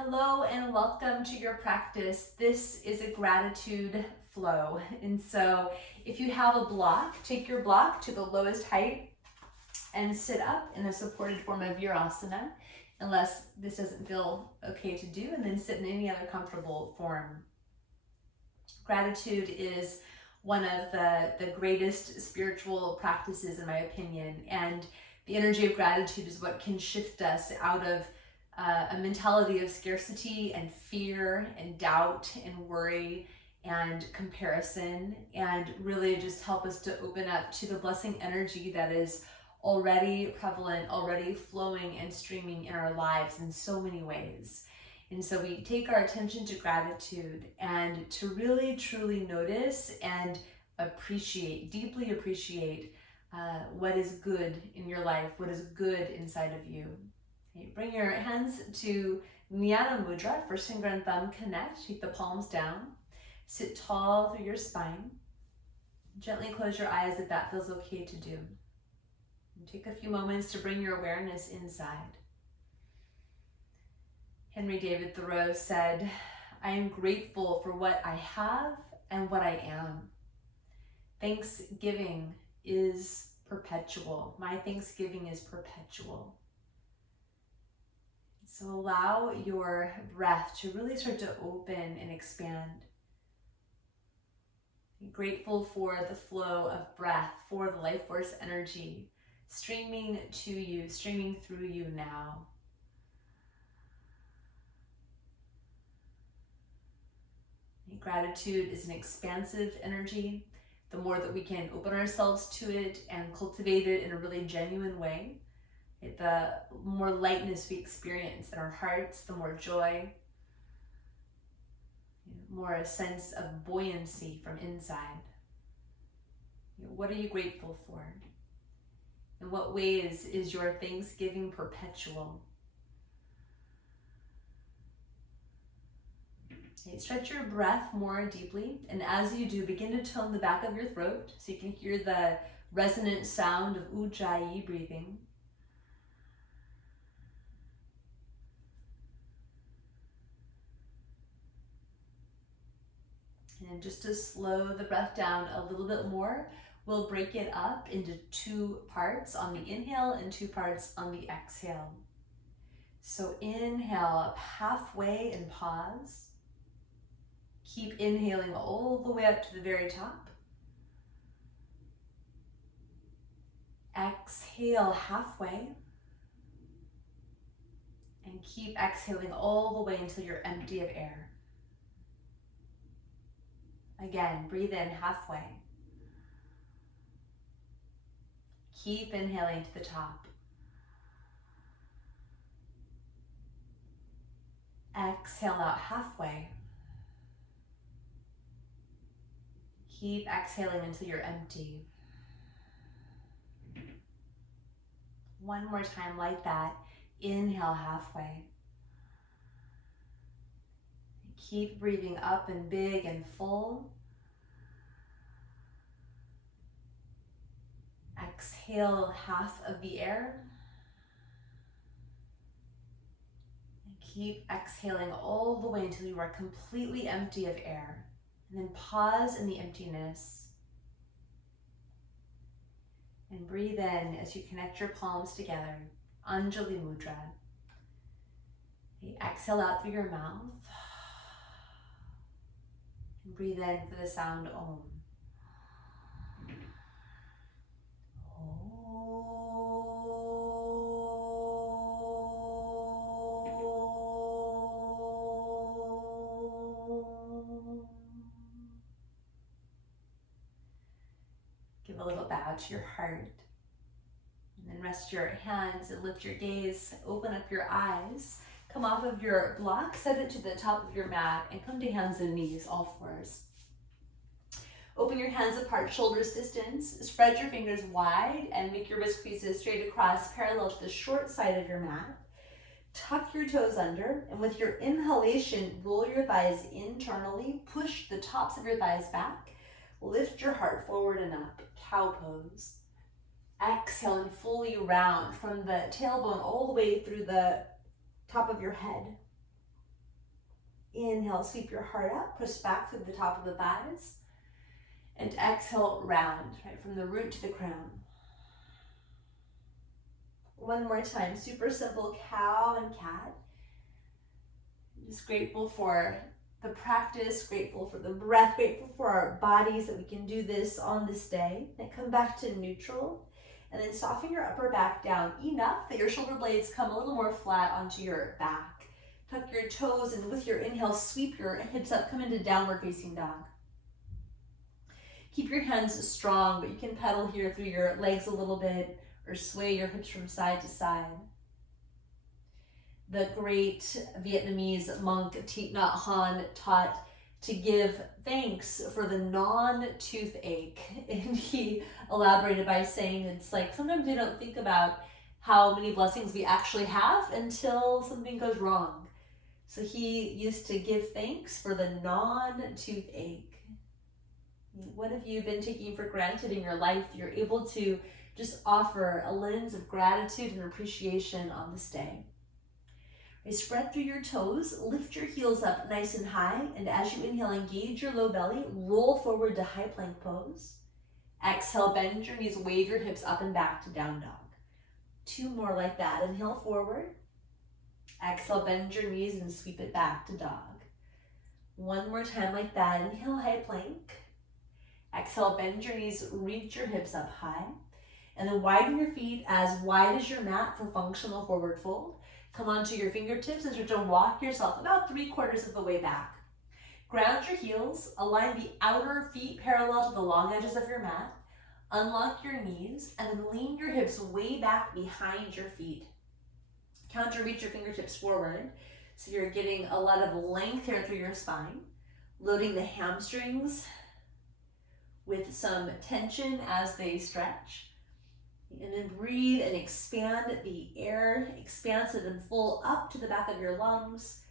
Hello and welcome to your practice. This is a gratitude flow. And so if you have a block, take your block to the lowest height and sit up in a supported form of your asana, unless this doesn't feel okay to do, and then sit in any other comfortable form. Gratitude is one of the greatest spiritual practices in my opinion, and the energy of gratitude is what can shift us out of a mentality of scarcity and fear and doubt and worry and comparison, and really just help us to open up to the blessing energy that is already prevalent, already flowing and streaming in our lives in so many ways. And so we take our attention to gratitude and to really truly notice and appreciate, deeply appreciate what is good in your life, what is good inside of you. Okay, bring your hands to Jnana Mudra, first finger and thumb connect, keep the palms down. Sit tall through your spine. Gently close your eyes if that feels okay to do. And take a few moments to bring your awareness inside. Henry David Thoreau said, "I am grateful for what I have and what I am. Thanksgiving is perpetual. My thanksgiving is perpetual." So allow your breath to really start to open and expand. Be grateful for the flow of breath, for the life force energy streaming to you, streaming through you now. Gratitude is an expansive energy. The more that we can open ourselves to it and cultivate it in a really genuine way, the more lightness we experience in our hearts, the more joy, more a sense of buoyancy from inside. What are you grateful for? In what ways is your thanksgiving perpetual? Okay, stretch your breath more deeply, and as you do, begin to tone the back of your throat so you can hear the resonant sound of Ujjayi breathing. And just to slow the breath down a little bit more, we'll break it up into 2 parts on the inhale and 2 parts on the exhale. So inhale up halfway and pause. Keep inhaling all the way up to the very top. Exhale halfway. And keep exhaling all the way until you're empty of air. Again, breathe in halfway. Keep inhaling to the top. Exhale out halfway. Keep exhaling until you're empty. One more time like that. Inhale halfway. Keep breathing up and big and full. Exhale half of the air. And keep exhaling all the way until you are completely empty of air. And then pause in the emptiness. And breathe in as you connect your palms together. Anjali Mudra. Exhale out through your mouth. And breathe in for the sound Om. Give a little bow to your heart. And then rest your hands and lift your gaze. Open up your eyes. Come off of your block, set it to the top of your mat, and come to hands and knees, all fours. Open your hands apart, shoulders distance. Spread your fingers wide and make your wrist creases straight across, parallel to the short side of your mat. Tuck your toes under, and with your inhalation, roll your thighs internally. Push the tops of your thighs back. Lift your heart forward and up, cow pose. Exhale and fully round from the tailbone all the way through the top of your head. Inhale, sweep your heart up, push back through the top of the thighs. And exhale, round, right, from the root to the crown. One more time, super simple, cow and cat. Just grateful for the practice, grateful for the breath, grateful for our bodies that we can do this on this day. And come back to neutral. And then soften your upper back down enough that your shoulder blades come a little more flat onto your back. Tuck your toes, and with your inhale, sweep your hips up, come into downward facing dog. Keep your hands strong, but you can pedal here through your legs a little bit or sway your hips from side to side. The great Vietnamese monk Thich Nhat Hanh taught to give thanks for the non-toothache. And he elaborated by saying it's like sometimes we don't think about how many blessings we actually have until something goes wrong. So he used to give thanks for the non-toothache. What have you been taking for granted in your life that you're able to just offer a lens of gratitude and appreciation on this day? Spread through your toes, lift your heels up nice and high, and as you inhale, engage your low belly, roll forward to high plank pose. Exhale, bend your knees, wave your hips up and back to down dog. 2 more like that. Inhale forward. Exhale, bend your knees and sweep it back to dog. 1 more time like that. Inhale, high plank. Exhale, bend your knees, reach your hips up high. And then widen your feet as wide as your mat for functional forward fold. Come onto your fingertips and start to walk yourself about 3/4 of the way back. Ground your heels, align the outer feet parallel to the long edges of your mat. Unlock your knees and then lean your hips way back behind your feet. Counter reach your fingertips forward so you're getting a lot of length here through your spine. Loading the hamstrings with some tension as they stretch. And then breathe and expand the air, expansive and full, up to the back of your lungs.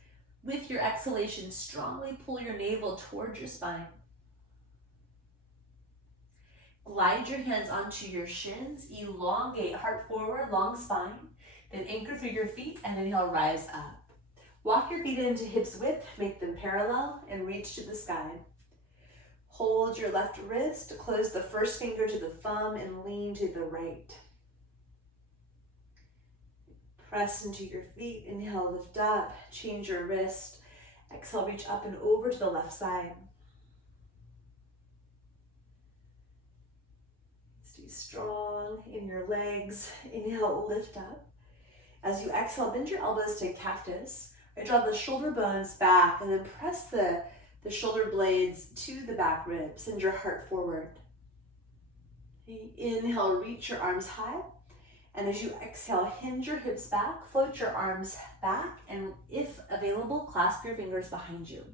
With your exhalation, strongly pull your navel towards your spine. Glide your hands onto your shins, elongate, heart forward, long spine. Then anchor through your feet and inhale, rise up. Walk your feet into hips width, make them parallel, and reach to the sky. Hold your left wrist, close the first finger to the thumb, and lean to the right. Press into your feet, inhale, lift up, change your wrist. Exhale, reach up and over to the left side. Stay strong in your legs. Inhale, lift up. As you exhale, bend your elbows to cactus. Draw the shoulder bones back and then press the shoulder blades to the back ribs. Send your heart forward. Inhale, reach your arms high. And as you exhale, hinge your hips back, float your arms back, and if available, clasp your fingers behind you.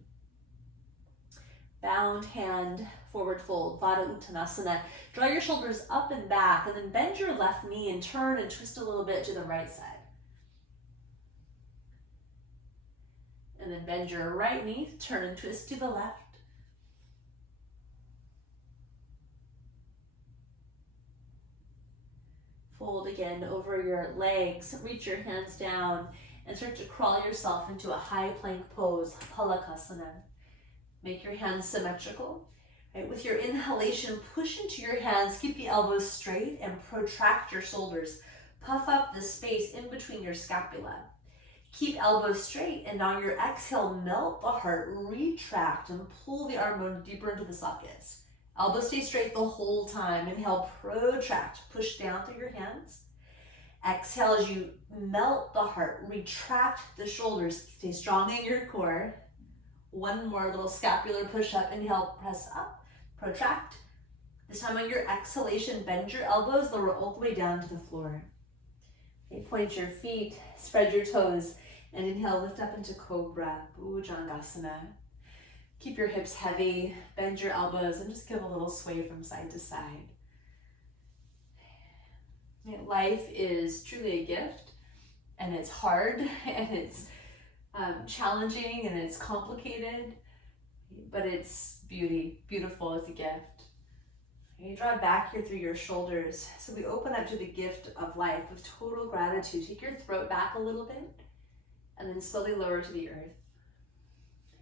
Bound hand, forward fold, Vata Uttanasana. Draw your shoulders up and back, and then bend your left knee and turn and twist a little bit to the right side. And then bend your right knee, turn and twist to the left. Fold again over your legs, reach your hands down, and start to crawl yourself into a high plank pose, Palakasana. Make your hands symmetrical. Right, with your inhalation, push into your hands, keep the elbows straight, and protract your shoulders. Puff up the space in between your scapula. Keep elbows straight, and on your exhale, melt the heart, retract, and pull the arm bone deeper into the sockets. Elbows stay straight the whole time. Inhale, protract, push down through your hands. Exhale as you melt the heart, retract the shoulders, stay strong in your core. One more little scapular push up. Inhale, press up, protract. This time on your exhalation, bend your elbows, lower all the way down to the floor. Okay, point your feet, spread your toes, and inhale, lift up into cobra, Bhujangasana. Keep your hips heavy, bend your elbows, and just give a little sway from side to side. Life is truly a gift, and it's hard, and it's challenging, and it's complicated, but it's beautiful as a gift. You draw back here through your shoulders, so we open up to the gift of life with total gratitude. Take your throat back a little bit, and then slowly lower to the earth.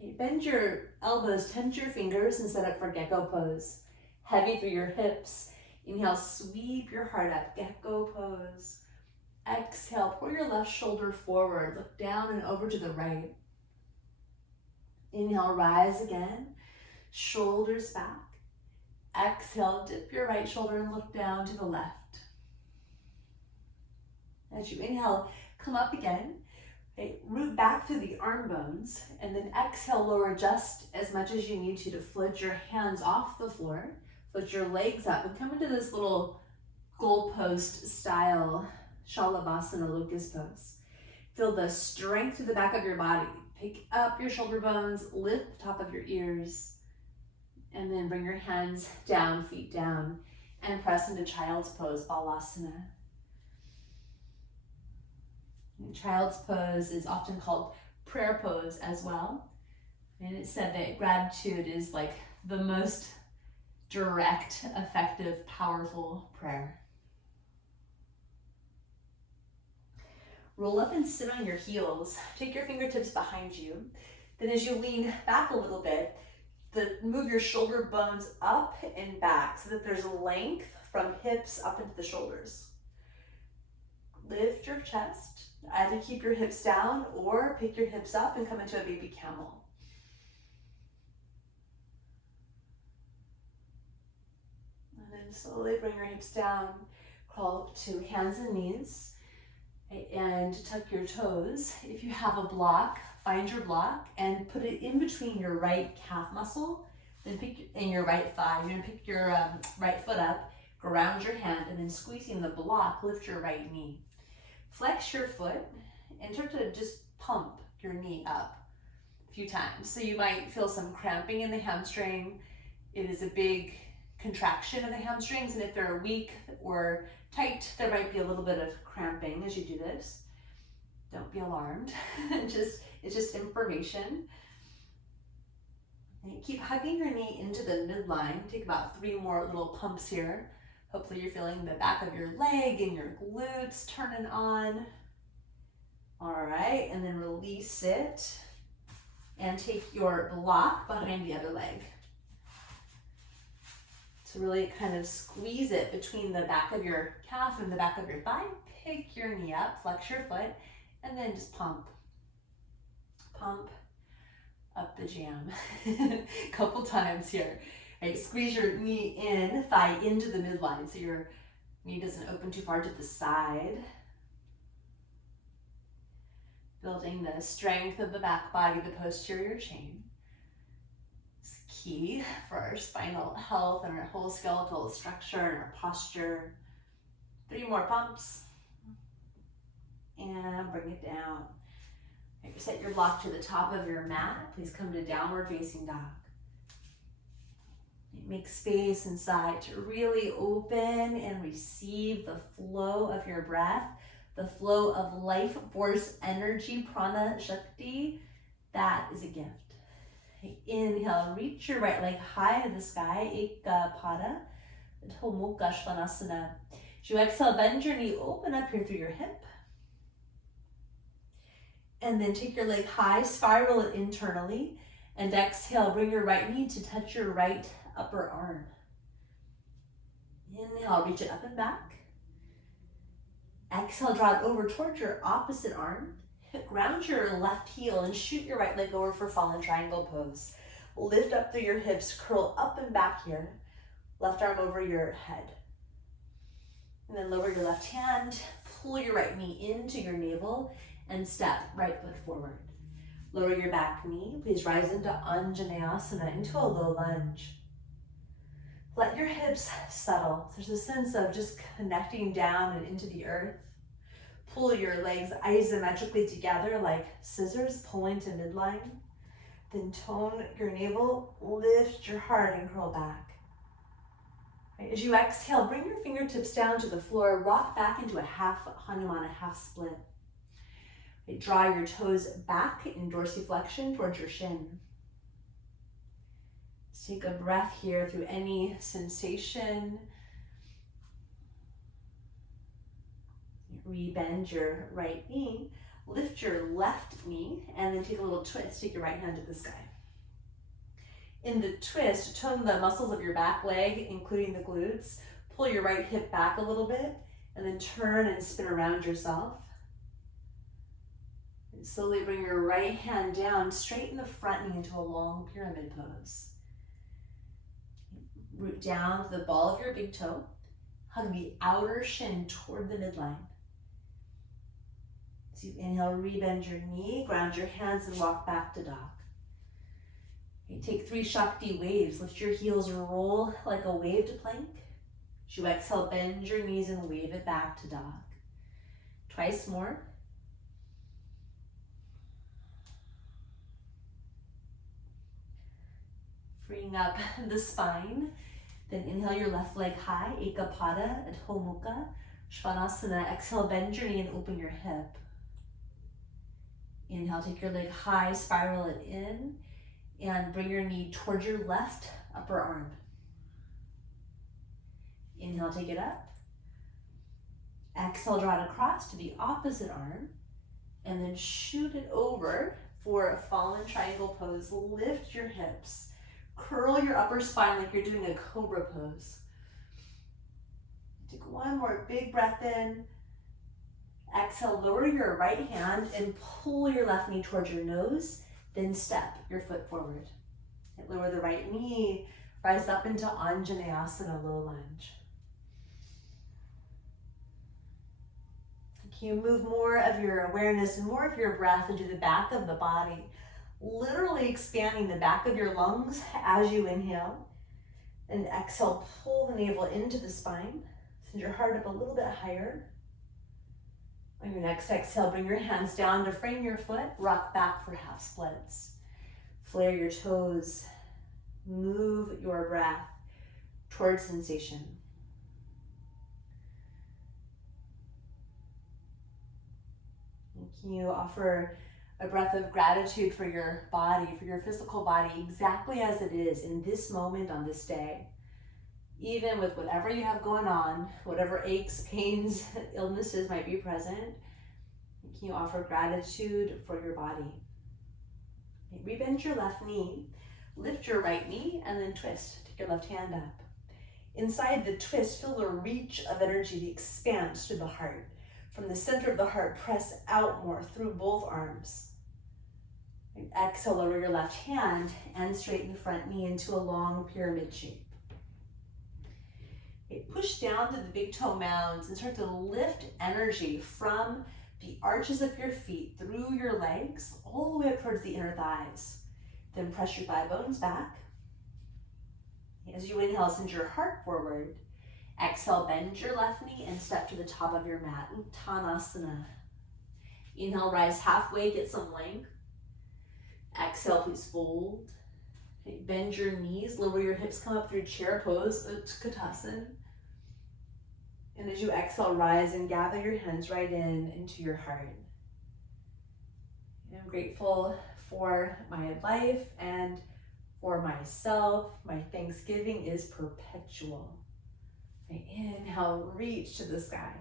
Okay, bend your elbows, tense your fingers, and set up for gecko pose. Heavy through your hips. Inhale, sweep your heart up, gecko pose. Exhale, pull your left shoulder forward, look down and over to the right. Inhale, rise again, shoulders back. Exhale, dip your right shoulder and look down to the left. As you inhale, come up again. Okay, root back through the arm bones, and then exhale, lower just as much as you need to float your hands off the floor, float your legs up, and come into this little goalpost style Shalabhasana locust pose. Feel the strength through the back of your body. Pick up your shoulder bones, lift the top of your ears, and then bring your hands down, feet down, and press into child's pose, Balasana. Child's pose is often called prayer pose as well. And it's said that gratitude is like the most direct, effective, powerful prayer. Roll up and sit on your heels. Take your fingertips behind you. Then as you lean back a little bit, move your shoulder bones up and back so that there's length from hips up into the shoulders. Lift your chest. Either keep your hips down or pick your hips up and come into a baby camel. And then slowly bring your hips down, crawl to hands and knees, and tuck your toes. If you have a block, find your block and put it in between your right calf muscle, then and your right thigh. You're gonna pick your right foot up, ground your hand, and then squeezing the block, lift your right knee. Flex your foot and start to just pump your knee up a few times. So you might feel some cramping in the hamstring. It is a big contraction of the hamstrings, and if they're weak or tight, there might be a little bit of cramping as you do this. Don't be alarmed. It's just information. And keep hugging your knee into the midline. Take about 3 more little pumps here. Hopefully you're feeling the back of your leg and your glutes turning on. All right, and then release it. And take your block behind the other leg. So really kind of squeeze it between the back of your calf and the back of your thigh. Pick your knee up, flex your foot, and then just pump. Pump up the jam. Couple times here. Right, squeeze your knee in, thigh into the midline so your knee doesn't open too far to the side. Building the strength of the back body, the posterior chain. It's key for our spinal health and our whole skeletal structure and our posture. 3 more pumps. And bring it down. Right, set your block to the top of your mat. Please come to downward facing dog. Make space inside to really open and receive the flow of your breath, the flow of life force energy, prana, shakti. That is a gift. Inhale, reach your right leg high to the sky, Ekapada, Mukha Svanasana. As you exhale, bend your knee, open up here through your hip. And then take your leg high, spiral it internally, and exhale, bring your right knee to touch your right upper arm. Inhale, reach it up and back. Exhale, draw it over towards your opposite arm. Ground your left heel and shoot your right leg over for fallen triangle pose. Lift up through your hips, curl up and back here. Left arm over your head. And then lower your left hand, pull your right knee into your navel, and step right foot forward. Lower your back knee. Please rise into Anjaneyasana, into a low lunge. Let your hips settle. There's a sense of just connecting down and into the earth. Pull your legs isometrically together like scissors pulling to midline. Then tone your navel, lift your heart and curl back. Right, as you exhale, bring your fingertips down to the floor, rock back into a half Hanuman, a half split. Right, draw your toes back in dorsiflexion towards your shin. Take a breath here through any sensation. Rebend your right knee. lift your left knee and then take a little twist. Take your right hand to the sky. In the twist, tone the muscles of your back leg, including the glutes. Pull your right hip back a little bit and then turn and spin around yourself. And slowly bring your right hand down, straighten the front knee into a long pyramid pose. Root down to the ball of your big toe. Hug the outer shin toward the midline. So you inhale, rebend your knee, ground your hands and walk back to dog. Okay, take 3 Shakti waves. Lift your heels, roll like a wave to plank. As you exhale, bend your knees and wave it back to dog. Twice more. Freeing up the spine. Then inhale your left leg high, Ekapada, Adho Mukha, Svanasana. Exhale, bend your knee and open your hip. Inhale, take your leg high, spiral it in, and bring your knee towards your left upper arm. Inhale, take it up. Exhale, draw it across to the opposite arm, and then shoot it over for a fallen triangle pose. Lift your hips. Curl your upper spine like you're doing a cobra pose. Take one more big breath in. Exhale, lower your right hand and pull your left knee towards your nose, then step your foot forward. And lower the right knee, rise up into Anjaneyasana, low lunge. Can you move more of your awareness and more of your breath into the back of the body? Literally expanding the back of your lungs as you inhale. And exhale, pull the navel into the spine. Send your heart up a little bit higher. On your next exhale, bring your hands down to frame your foot. Rock back for half splits. Flare your toes. Move your breath towards sensation. And can you offer a breath of gratitude for your body, for your physical body, exactly as it is in this moment on this day. Even with whatever you have going on, whatever aches, pains, illnesses might be present, can you offer gratitude for your body? Rebend your left knee, lift your right knee, and then twist. Take your left hand up. Inside the twist, feel the reach of energy that expands through the heart. From the center of the heart, press out more through both arms. And exhale, lower your left hand and straighten the front knee into a long pyramid shape. Okay, push down to the big toe mounds and start to lift energy from the arches of your feet through your legs all the way up towards the inner thighs. Then press your thigh bones back. As you inhale, send your heart forward. Exhale, bend your left knee and step to the top of your mat, Uttanasana. Inhale, rise halfway, get some length. Exhale, please fold. Bend your knees, lower your hips, come up through chair pose, Utkatasana. And as you exhale, rise and gather your hands right into your heart. I'm grateful for my life and for myself. My thanksgiving is perpetual. Inhale, reach to the sky.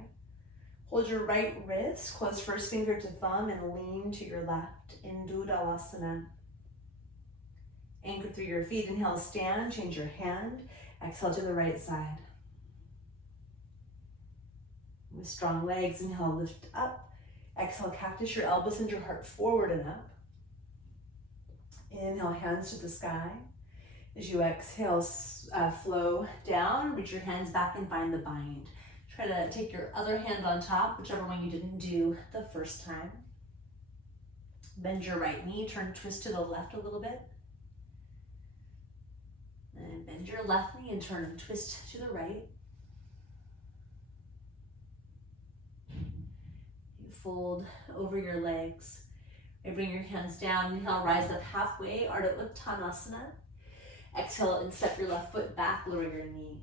Hold your right wrist, close first finger to thumb, and lean to your left. Indudalasana. Anchor through your feet. Inhale, stand, change your hand. Exhale to the right side. With strong legs, inhale, lift up. Exhale, cactus your elbows, send your heart forward and up. Inhale, hands to the sky. As you exhale, flow down, reach your hands back and find the bind. Try to take your other hand on top, whichever one you didn't do the first time. Bend your right knee, turn twist to the left a little bit. And bend your left knee and turn and twist to the right. You fold over your legs. You bring your hands down, inhale, rise up halfway, Ardha Uttanasana. Exhale and step your left foot back, lower your knee.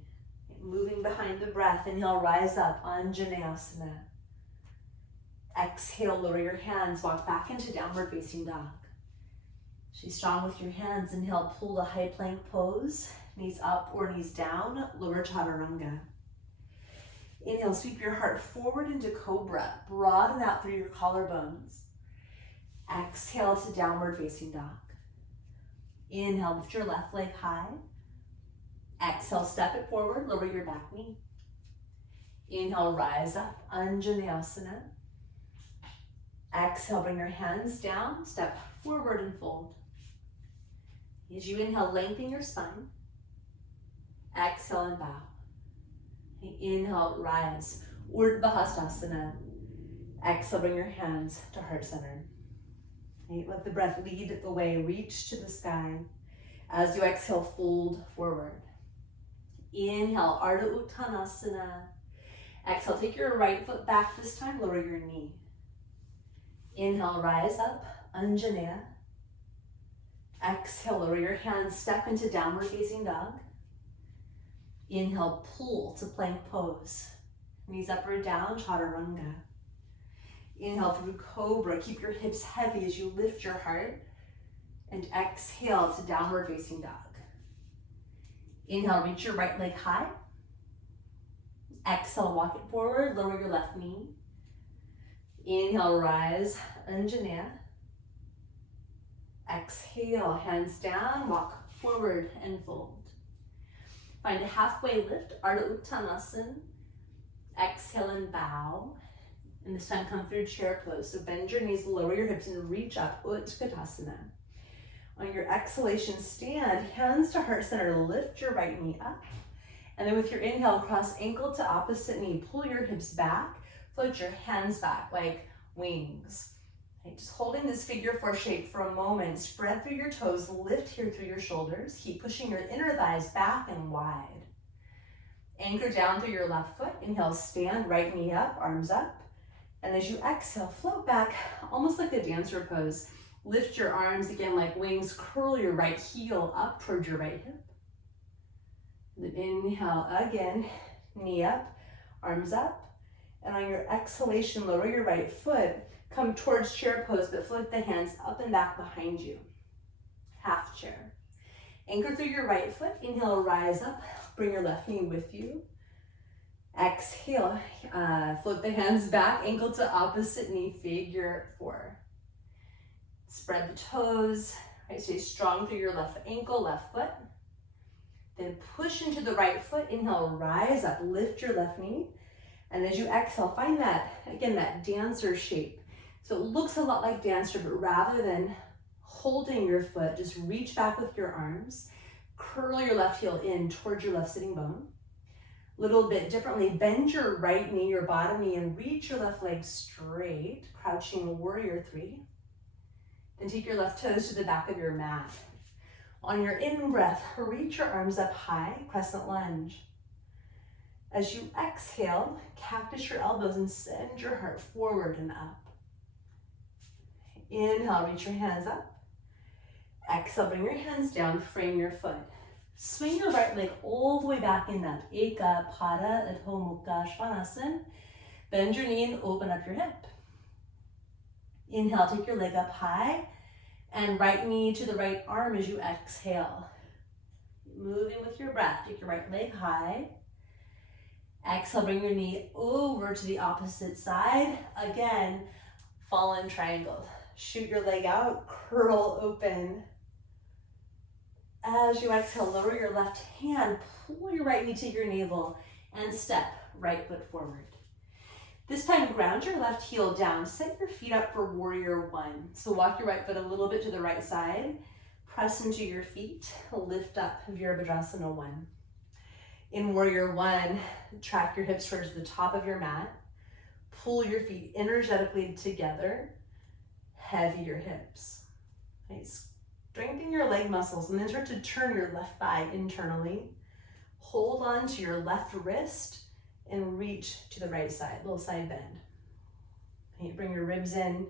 Moving behind the breath, inhale, rise up, Anjaneyasana. Exhale, lower your hands, walk back into downward facing dog. Stay strong with your hands. Inhale, pull the high plank pose, knees up or knees down, lower chaturanga. Inhale, sweep your heart forward into cobra, broaden out through your collarbones. Exhale to downward facing dog. Inhale, lift your left leg high. Exhale, step it forward, lower your back knee. Inhale, rise up, Anjaneyasana. Exhale, bring your hands down, step forward and fold. As you inhale, lengthen your spine. Exhale and bow. Inhale, rise, Urdhva Hastasana. Exhale, bring your hands to heart center. Let the breath lead the way, reach to the sky. As you exhale, fold forward. Inhale, Ardha Uttanasana. Exhale, take your right foot back this time, lower your knee. Inhale, rise up, Anjaneya. Exhale, lower your hands, step into downward facing dog. Inhale, pull to plank pose. Knees up or down, Chaturanga. Inhale through cobra, keep your hips heavy as you lift your heart. And exhale to downward facing dog. Inhale, reach your right leg high. Exhale, walk it forward, lower your left knee. Inhale, rise, Anjaneya. Exhale, hands down, walk forward and fold. Find a halfway lift, Ardha Uttanasana. Exhale and bow. And this time come through chair pose. So bend your knees, lower your hips, and reach up, Utkatasana. On your exhalation, stand, hands to heart center, lift your right knee up. And then with your inhale, cross ankle to opposite knee, pull your hips back, float your hands back like wings. Okay, just holding this figure four shape for a moment, spread through your toes, lift here through your shoulders, keep pushing your inner thighs back and wide. Anchor down through your left foot, inhale, stand, right knee up, arms up. And as you exhale, float back, almost like a dancer pose. Lift your arms again like wings, curl your right heel up towards your right hip. Then inhale again, knee up, arms up. And on your exhalation, lower your right foot, come towards chair pose, but float the hands up and back behind you. Half chair. Anchor through your right foot, inhale, rise up, bring your left knee with you. Exhale, float the hands back, ankle to opposite knee, figure four. Spread the toes, right? Stay strong through your left ankle, left foot. Then push into the right foot, inhale, rise up, lift your left knee. And as you exhale, find that, again, that dancer shape. So it looks a lot like dancer, but rather than holding your foot, just reach back with your arms, curl your left heel in towards your left sitting bone. Little bit differently, bend your right knee, your bottom knee, and reach your left leg straight, crouching warrior three. Then take your left toes to the back of your mat. On your in breath, reach your arms up high, crescent lunge. As you exhale, cactus your elbows and send your heart forward and up. Inhale, reach your hands up. Exhale, bring your hands down, frame your foot. Swing your right leg all the way back in that Eka Pada Adho Mukha Svanasana. Bend your knee and open up your hip. Inhale, take your leg up high and right knee to the right arm as you exhale. Moving with your breath, take your right leg high. Exhale, bring your knee over to the opposite side. Again, fallen triangle. Shoot your leg out, curl open. As you exhale, lower your left hand, pull your right knee to your navel, and step right foot forward. This time, ground your left heel down. Set your feet up for warrior one. So walk your right foot a little bit to the right side. Press into your feet. Lift up Virabhadrasana one. In warrior one, track your hips towards the top of your mat. Pull your feet energetically together. Heavy your hips. Nice. Strengthen your leg muscles and then start to turn your left thigh internally. Hold on to your left wrist and reach to the right side, little side bend. Okay, bring your ribs in,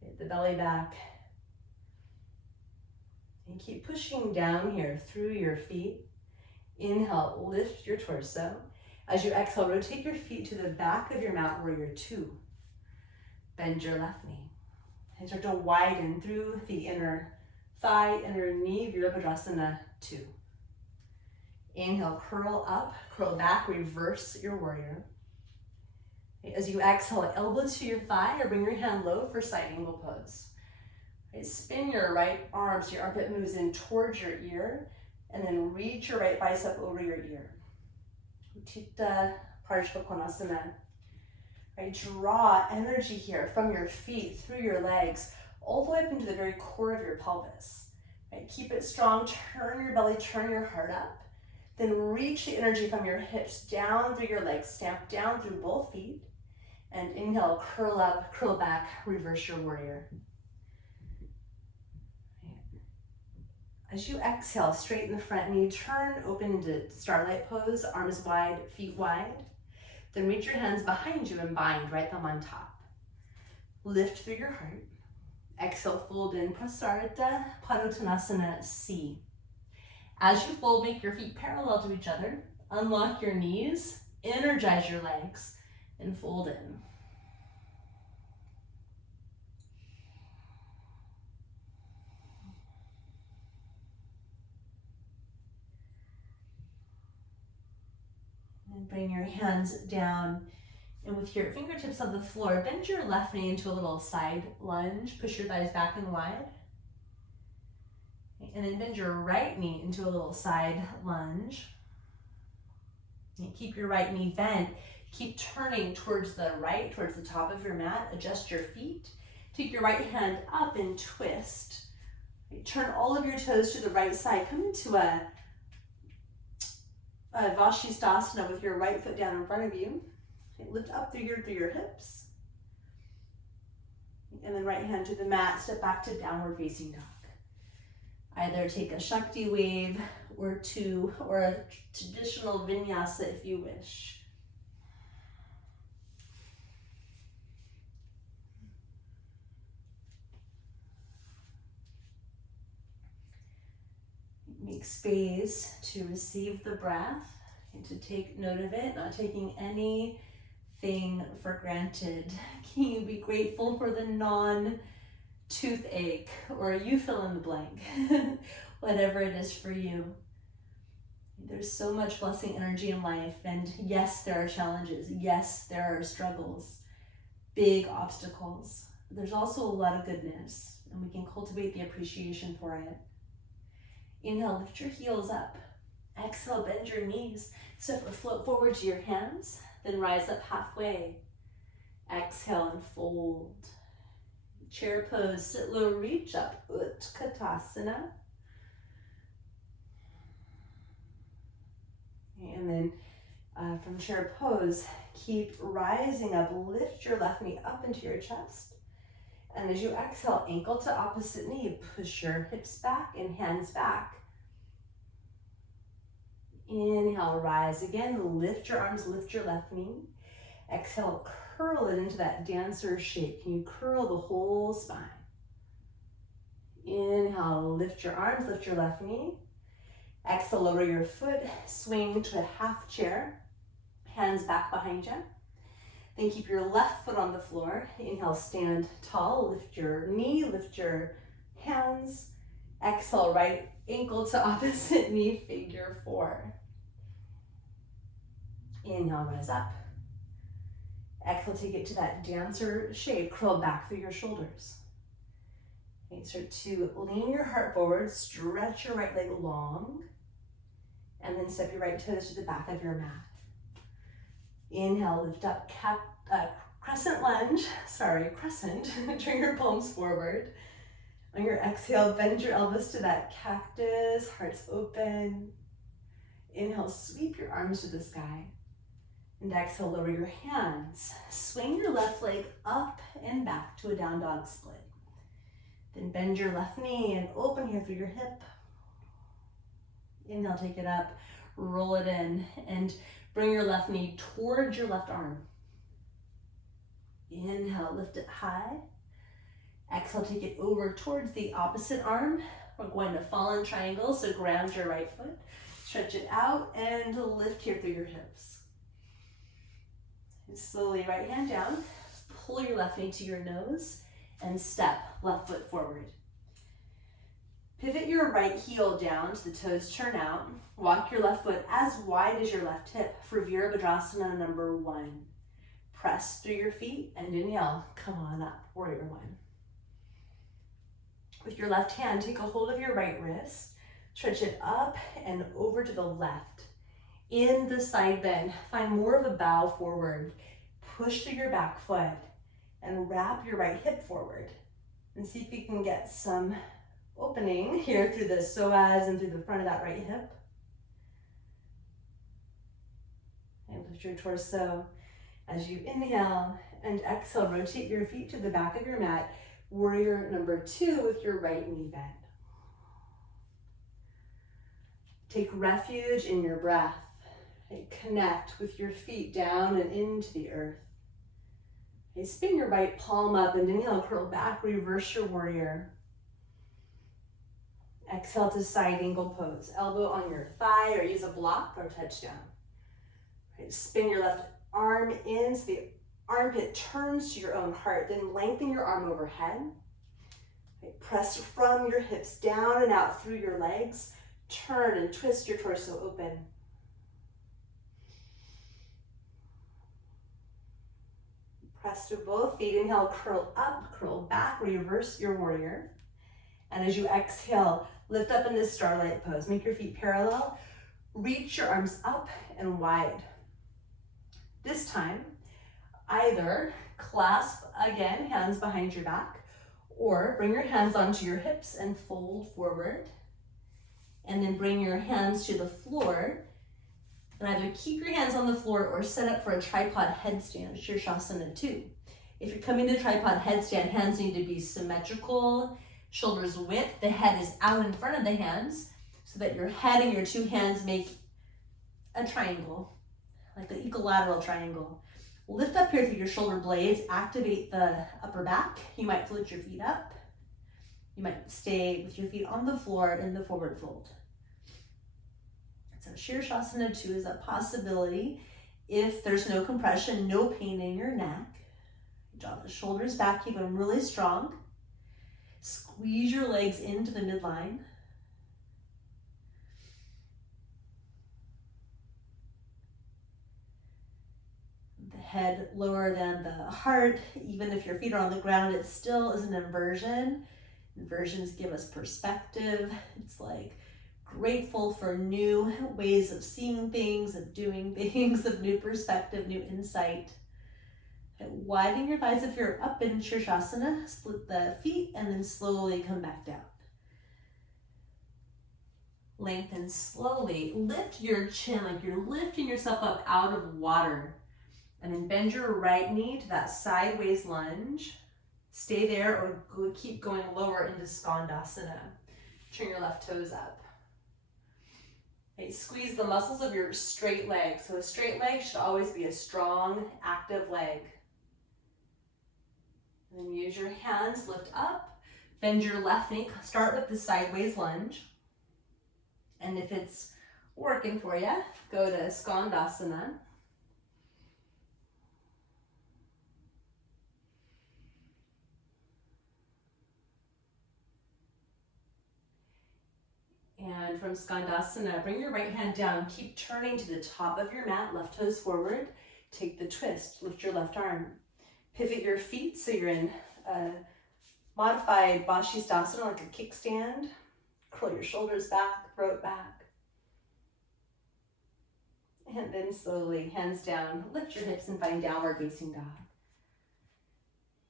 get the belly back. And keep pushing down here through your feet. Inhale, lift your torso. As you exhale, rotate your feet to the back of your mat, warrior two. Bend your left knee. And start to widen through the inner thigh, inner knee, Virabhadrasana two. Inhale, curl up, curl back, reverse your warrior. As you exhale, elbow to your thigh or bring your hand low for side angle pose. Right, spin your right arm so your armpit moves in towards your ear, and then reach your right bicep over your ear. Utthita Parshvakonasana. Right, draw energy here from your feet, through your legs, all the way up into the very core of your pelvis. Right, keep it strong, turn your belly, turn your heart up. Then reach the energy from your hips down through your legs, stamp down through both feet. And inhale, curl up, curl back, reverse your warrior. As you exhale, straighten the front knee, turn open into starlight pose, arms wide, feet wide. Then reach your hands behind you and bind, right thumb on top. Lift through your heart. Exhale, fold in, Prasarita Padottanasana C. As you fold, make your feet parallel to each other. Unlock your knees, energize your legs, and fold in. And bring your hands down, and with your fingertips on the floor, bend your left knee into a little side lunge. Push your thighs back and wide. And then bend your right knee into a little side lunge. And keep your right knee bent. Keep turning towards the right, towards the top of your mat. Adjust your feet. Take your right hand up and twist. Turn all of your toes to the right side. Come into a Vashisthasana with your right foot down in front of you. Lift up through your hips. And then right hand to the mat. Step back to downward facing dog. Either take a Shakti wave or two, or a traditional Vinyasa if you wish. Make space to receive the breath and to take note of it, not taking anything for granted. Can you be grateful for the non-toothache, or you fill in the blank, whatever it is for you. There's so much blessing energy in life, and yes, there are challenges. Yes, there are struggles, big obstacles. But there's also a lot of goodness, and we can cultivate the appreciation for it. Inhale, lift your heels up. Exhale, bend your knees. Step or float forward to your hands, then rise up halfway. Exhale and fold. Chair pose, sit low, reach up, Utkatasana. And then from chair pose, keep rising up, lift your left knee up into your chest. And as you exhale, ankle to opposite knee, push your hips back and hands back. Inhale, rise again, lift your arms, lift your left knee. Exhale, curl it into that dancer shape. Can you curl the whole spine? Inhale, lift your arms, lift your left knee. Exhale, lower your foot, swing to a half chair. Hands back behind you. Then keep your left foot on the floor. Inhale, stand tall, lift your knee, lift your hands. Exhale, right ankle to opposite knee, figure four. Inhale, rise up. Exhale, take it to that dancer shape, curl back through your shoulders. Okay, start to lean your heart forward, stretch your right leg long, and then step your right toes to the back of your mat. Inhale, lift up, crescent lunge, crescent, turn your palms forward. On your exhale, bend your elbows to that cactus, hearts open. Inhale, sweep your arms to the sky. And exhale, lower your hands. Swing your left leg up and back to a down dog split. Then bend your left knee and open here through your hip. Inhale, take it up, roll it in, and bring your left knee towards your left arm. Inhale, lift it high. Exhale, take it over towards the opposite arm. We're going to fall in triangle, so ground your right foot. Stretch it out and lift here through your hips. And slowly, right hand down. Pull your left knee to your nose and step left foot forward. Pivot your right heel down so the toes turn out. Walk your left foot as wide as your left hip for Virabhadrasana number 1. Press through your feet and inhale, come on up, warrior 1. With your left hand, take a hold of your right wrist, stretch it up and over to the left. In the side bend, find more of a bow forward. Push through your back foot and wrap your right hip forward. And see if you can get some opening here through the psoas and through the front of that right hip. And lift your torso. As you inhale and exhale, rotate your feet to the back of your mat. Warrior number 2 with your right knee bent. Take refuge in your breath. And connect with your feet down and into the earth. Okay, spin your right palm up and inhale, curl back, reverse your warrior. Exhale to side angle pose. Elbow on your thigh or use a block or touchdown. Okay, spin your left arm in so the armpit turns to your own heart. Then lengthen your arm overhead. Okay, press from your hips down and out through your legs. Turn and twist your torso open. Press to both feet. Inhale, curl up, curl back, reverse your warrior. And as you exhale, lift up into starlight pose. Make your feet parallel. Reach your arms up and wide. This time, either clasp again, hands behind your back, or bring your hands onto your hips and fold forward. And then bring your hands to the floor. And either keep your hands on the floor or set up for a tripod headstand, Shirshasana 2. If you're coming to tripod headstand, hands need to be symmetrical, shoulders width, the head is out in front of the hands, so that your head and your 2 hands make a triangle, like an equilateral triangle. Lift up here through your shoulder blades, activate the upper back. You might float your feet up. You might stay with your feet on the floor in the forward fold. So Shirshasana 2 is a possibility if there's no compression, no pain in your neck. Draw the shoulders back, keep them really strong. Squeeze your legs into the midline. The head lower than the heart. Even if your feet are on the ground, it still is an inversion. Inversions give us perspective. It's like grateful for new ways of seeing things, of doing things, of new perspective, new insight. And widen your thighs if you're up in Shirshasana. Split the feet and then slowly come back down. Lengthen slowly. Lift your chin like you're lifting yourself up out of water. And then bend your right knee to that sideways lunge. Stay there or keep going lower into Skandasana. Turn your left toes up. Okay, squeeze the muscles of your straight leg. So a straight leg should always be a strong, active leg. And then use your hands, lift up, bend your left knee. Start with the sideways lunge. And if it's working for you, go to Skandasana. And from Skandasana, bring your right hand down. Keep turning to the top of your mat, left toes forward. Take the twist, lift your left arm. Pivot your feet so you're in a modified Vashisthasana, like a kickstand. Curl your shoulders back, throat back. And then slowly, hands down, lift your hips and find downward facing dog.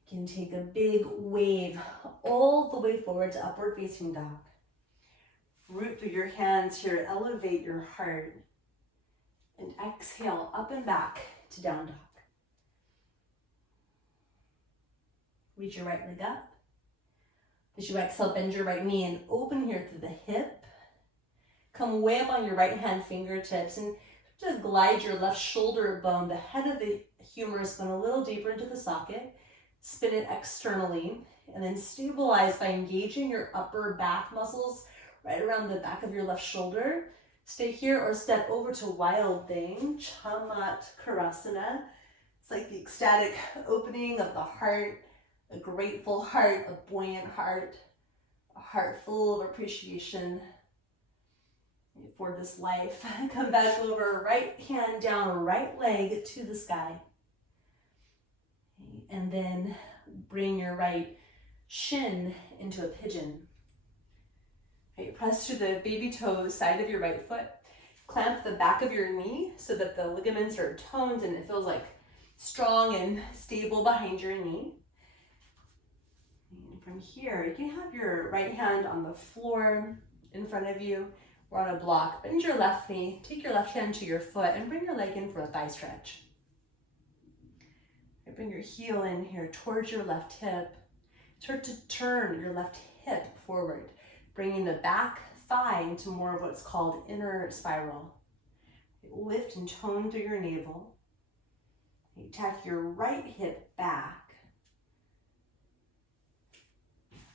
You can take a big wave all the way forward to upward facing dog. Root through your hands here, elevate your heart. And exhale up and back to down dog. Reach your right leg up. As you exhale, bend your right knee and open here through the hip. Come way up on your right hand fingertips and just glide your left shoulder bone, the head of the humerus bone, a little deeper into the socket. Spin it externally and then stabilize by engaging your upper back muscles right around the back of your left shoulder. Stay here or step over to Wild Thing, Chamatskarasana. It's like the ecstatic opening of the heart, a grateful heart, a buoyant heart, a heart full of appreciation for this life. Come back over, right hand down, right leg to the sky. And then bring your right shin into a pigeon. Right, press to the baby toe side of your right foot. Clamp the back of your knee so that the ligaments are toned and it feels like strong and stable behind your knee. And from here, you can have your right hand on the floor in front of you or on a block. Bend your left knee, take your left hand to your foot, and bring your leg in for a thigh stretch. Right, bring your heel in here towards your left hip. Start to turn your left hip forward, bringing the back thigh into more of what's called inner spiral. Lift and tone through your navel. Tack your right hip back.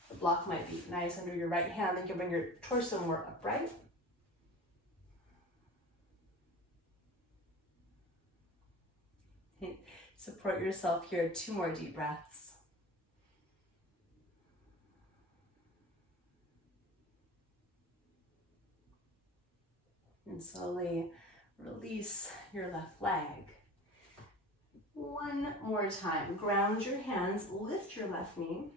The block might be nice under your right hand. Then you can bring your torso more upright. Support yourself here. 2 more deep breaths. And slowly release your left leg. One more time. Ground your hands, lift your left knee.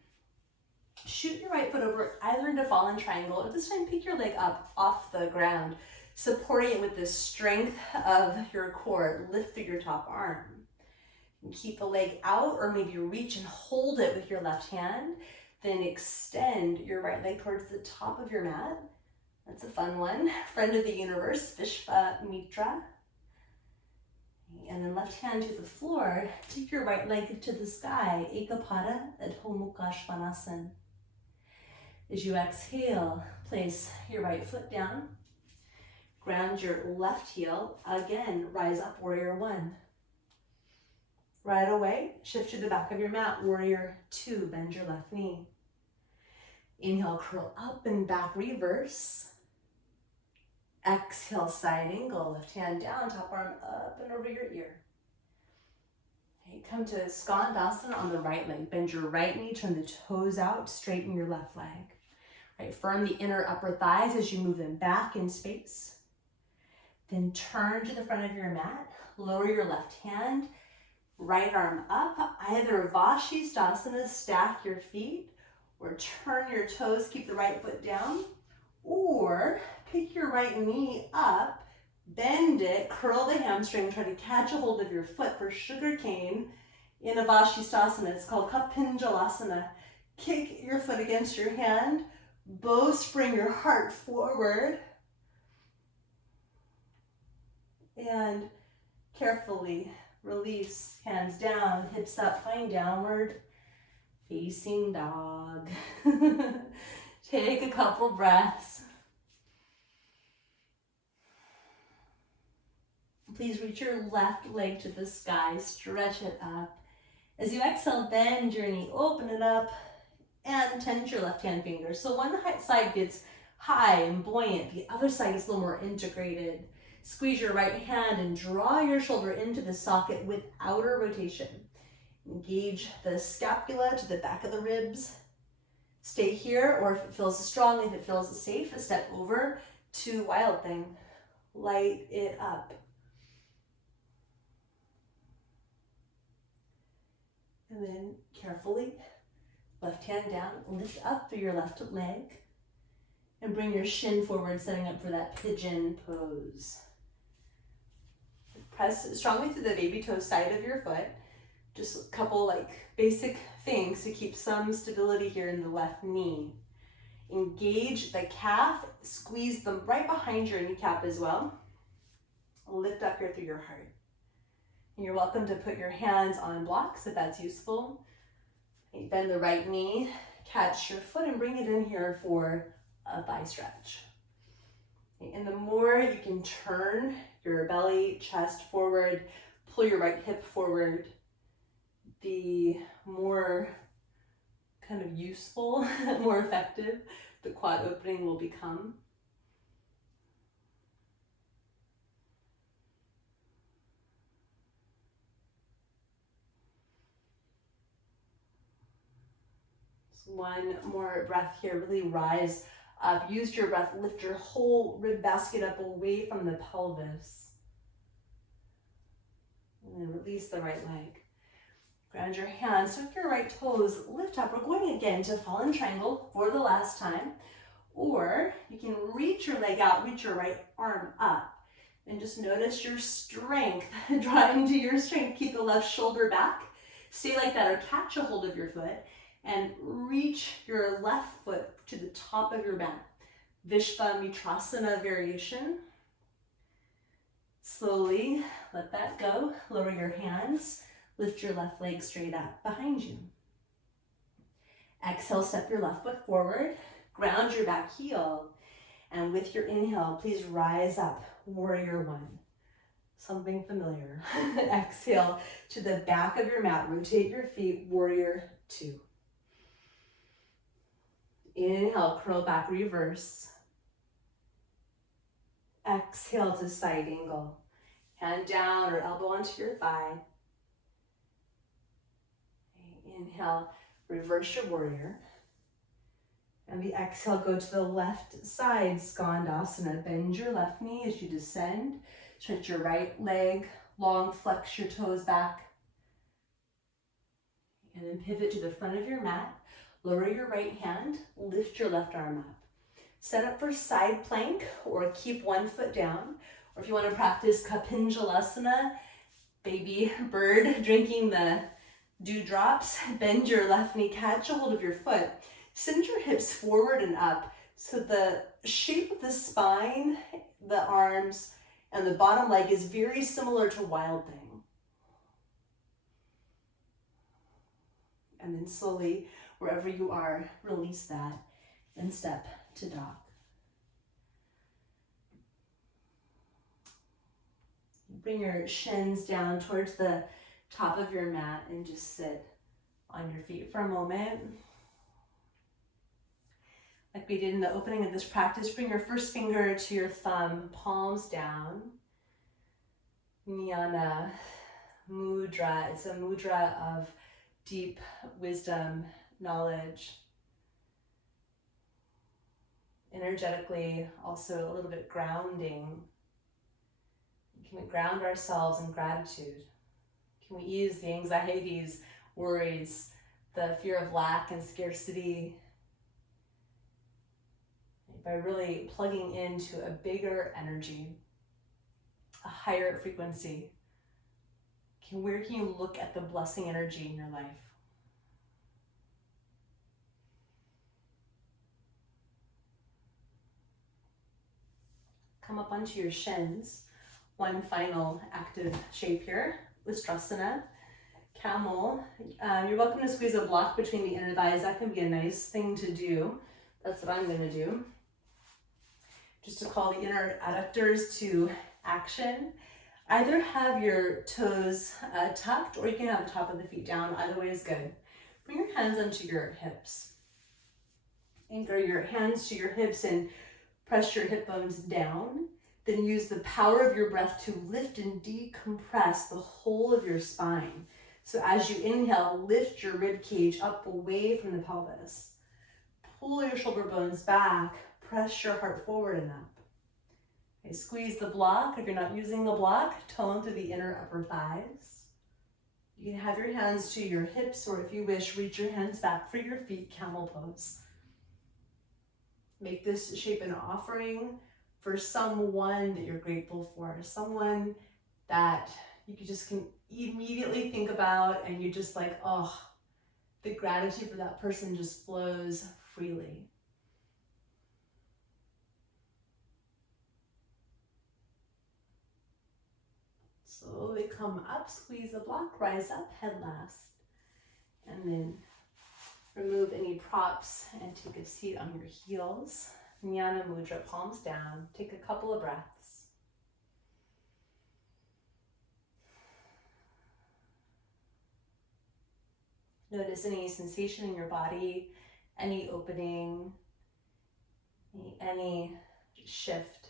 Shoot your right foot over, either into fallen triangle, or this time pick your leg up off the ground, supporting it with the strength of your core. Lift through your top arm. And keep the leg out, or maybe reach and hold it with your left hand. Then extend your right leg towards the top of your mat. That's a fun one. Friend of the universe, Vishva Mitra. And then left hand to the floor. Take your right leg to the sky. Ekapada Adho Mukha Svanasana. As you exhale, place your right foot down. Ground your left heel. Again, rise up, warrior 1. Right away, shift to the back of your mat, warrior 2. Bend your left knee. Inhale, curl up and back, reverse. Exhale, side angle, left hand down, top arm up and over your ear. Okay, come to Skandasana on the right leg. Bend your right knee, turn the toes out, straighten your left leg. Right, firm the inner upper thighs as you move them back in space. Then turn to the front of your mat, lower your left hand, right arm up, either Vashisthasana, stack your feet, or turn your toes, keep the right foot down, or pick your right knee up, bend it, curl the hamstring, try to catch a hold of your foot for sugar cane in a Vashisthasana. It's called kapinjalasana. Kick your foot against your hand, bowspring your heart forward, and carefully release, hands down, hips up, find downward facing dog. Take a couple breaths. Please reach your left leg to the sky, stretch it up. As you exhale, bend your knee, open it up, and tense your left hand fingers. So one side gets high and buoyant, the other side is a little more integrated. Squeeze your right hand and draw your shoulder into the socket with outer rotation. Engage the scapula to the back of the ribs. Stay here, or if it feels strong, if it feels safe, step over to Wild Thing. Light it up. And then carefully, left hand down, lift up through your left leg, and bring your shin forward, setting up for that pigeon pose. Press strongly through the baby toe side of your foot. Just a couple basic things to keep some stability here in the left knee. Engage the calf, squeeze them right behind your kneecap as well. Lift up here through your heart. And you're welcome to put your hands on blocks if that's useful. Bend the right knee, catch your foot and bring it in here for a thigh stretch. And the more you can turn your belly, chest forward, pull your right hip forward, the more kind of useful, more effective the quad opening will become. So one more breath here, really rise up, use your breath, lift your whole rib basket up away from the pelvis. And then release the right leg. Ground your hands, so if your right toes lift up, we're going again to fallen triangle for the last time. Or you can reach your leg out, reach your right arm up, and just notice your strength, draw into your strength. Keep the left shoulder back. Stay like that or catch a hold of your foot and reach your left foot to the top of your mat. Vishvamitrasana variation. Slowly let that go. Lower your hands. Lift your left leg straight up behind you. Exhale, step your left foot forward. Ground your back heel. And with your inhale, please rise up. Warrior one. Something familiar. Exhale to the back of your mat. Rotate your feet. Warrior two. Inhale, curl back, reverse. Exhale to side angle. Hand down or elbow onto your thigh. Inhale, reverse your warrior. And the exhale, go to the left side, Skandasana. Bend your left knee as you descend. Stretch your right leg, long flex your toes back. And then pivot to the front of your mat. Lower your right hand, lift your left arm up. Set up for side plank or keep one foot down. Or if you want to practice kapinjalasana, baby bird drinking the dewdrops, bend your left knee, catch a hold of your foot. Send your hips forward and up. So the shape of the spine, the arms, and the bottom leg is very similar to Wild Thing. And then slowly, wherever you are, release that and step to dog. Bring your shins down towards the top of your mat and just sit on your feet for a moment. Like we did in the opening of this practice, bring your first finger to your thumb, palms down. Jnana mudra. It's a mudra of deep wisdom, knowledge. Energetically, also a little bit grounding. Can we ground ourselves in gratitude? Can we ease the anxieties, worries, the fear of lack and scarcity by really plugging into a bigger energy, a higher frequency? Where can you look at the blessing energy in your life? Come up onto your shins. One final active shape here, Ustrasana, camel. You're welcome to squeeze a block between the inner thighs. That can be a nice thing to do. That's what I'm going to do. Just to call the inner adductors to action. Either have your toes tucked or you can have the top of the feet down. Either way is good. Bring your hands onto your hips. Anchor your hands to your hips and press your hip bones down. Then use the power of your breath to lift and decompress the whole of your spine. So as you inhale, lift your rib cage up away from the pelvis. Pull your shoulder bones back. Press your heart forward and up. Okay, squeeze the block. If you're not using the block, tone through the inner upper thighs. You can have your hands to your hips, or if you wish, reach your hands back for your feet, camel pose. Make this shape an offering for someone that you're grateful for, someone that you can immediately think about and you're just like, oh, the gratitude for that person just flows freely. Slowly come up, squeeze the block, rise up, head last. And then remove any props and take a seat on your heels. Jnana mudra, palms down. Take a couple of breaths. Notice any sensation in your body, any opening, any shift.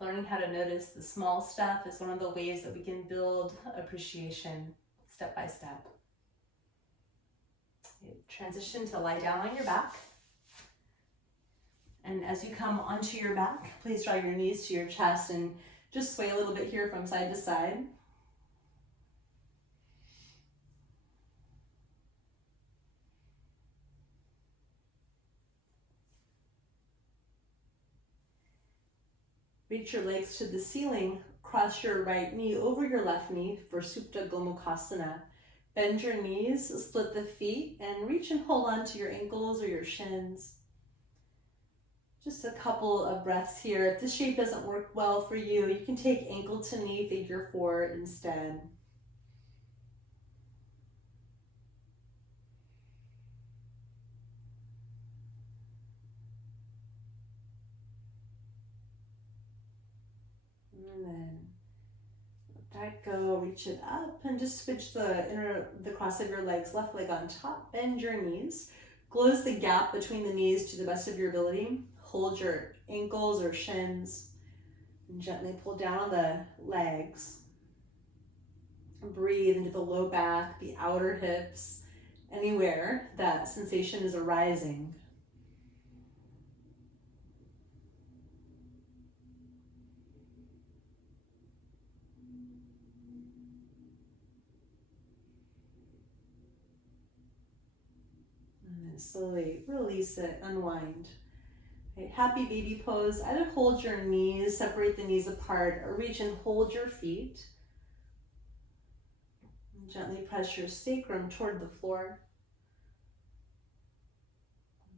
Learning how to notice the small stuff is one of the ways that we can build appreciation step by step. Transition to lie down on your back. And as you come onto your back, please draw your knees to your chest and just sway a little bit here from side to side. Reach your legs to the ceiling. Cross your right knee over your left knee for Supta Gomukhasana. Bend your knees, split the feet, and reach and hold on to your ankles or your shins. Just a couple of breaths here. If this shape doesn't work well for you, you can take ankle to knee figure 4 instead. And then let that go, reach it up, and just switch the cross of your legs, left leg on top, bend your knees, close the gap between the knees to the best of your ability, hold your ankles or shins, and gently pull down on the legs. Breathe into the low back, the outer hips, anywhere that sensation is arising. And then slowly release it, unwind. Okay, happy baby pose. Either hold your knees, separate the knees apart, or reach and hold your feet. And gently press your sacrum toward the floor.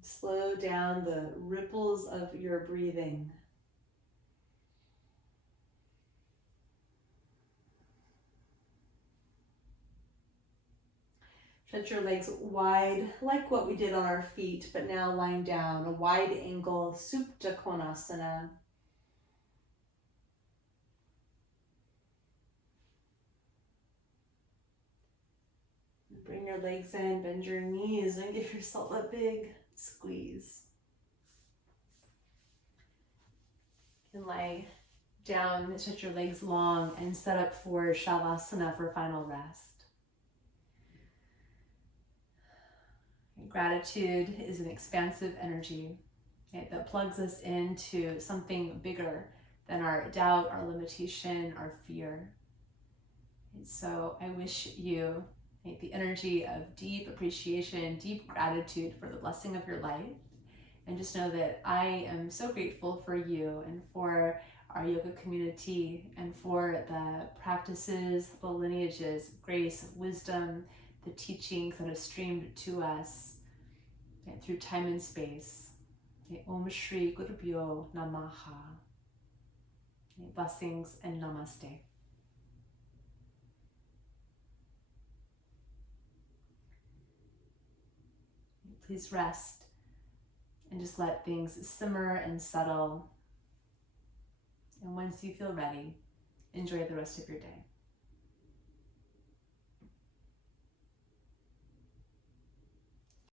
Slow down the ripples of your breathing. Stretch your legs wide, like what we did on our feet, but now lying down, a wide angle, Supta Konasana. Bring your legs in, bend your knees, and give yourself a big squeeze. You can lie down, stretch your legs long, and set up for Shavasana for final rest. Gratitude is an expansive energy that plugs us into something bigger than our doubt, our limitation, our fear. And so I wish you the energy of deep appreciation, deep gratitude for the blessing of your life. And just know that I am so grateful for you and for our yoga community and for the practices, the lineages, grace, wisdom, the teachings that have streamed to us through time and space. Om Shri Gurubhyo Namaha. Blessings and namaste. Please rest and just let things simmer and settle. And once you feel ready, enjoy the rest of your day.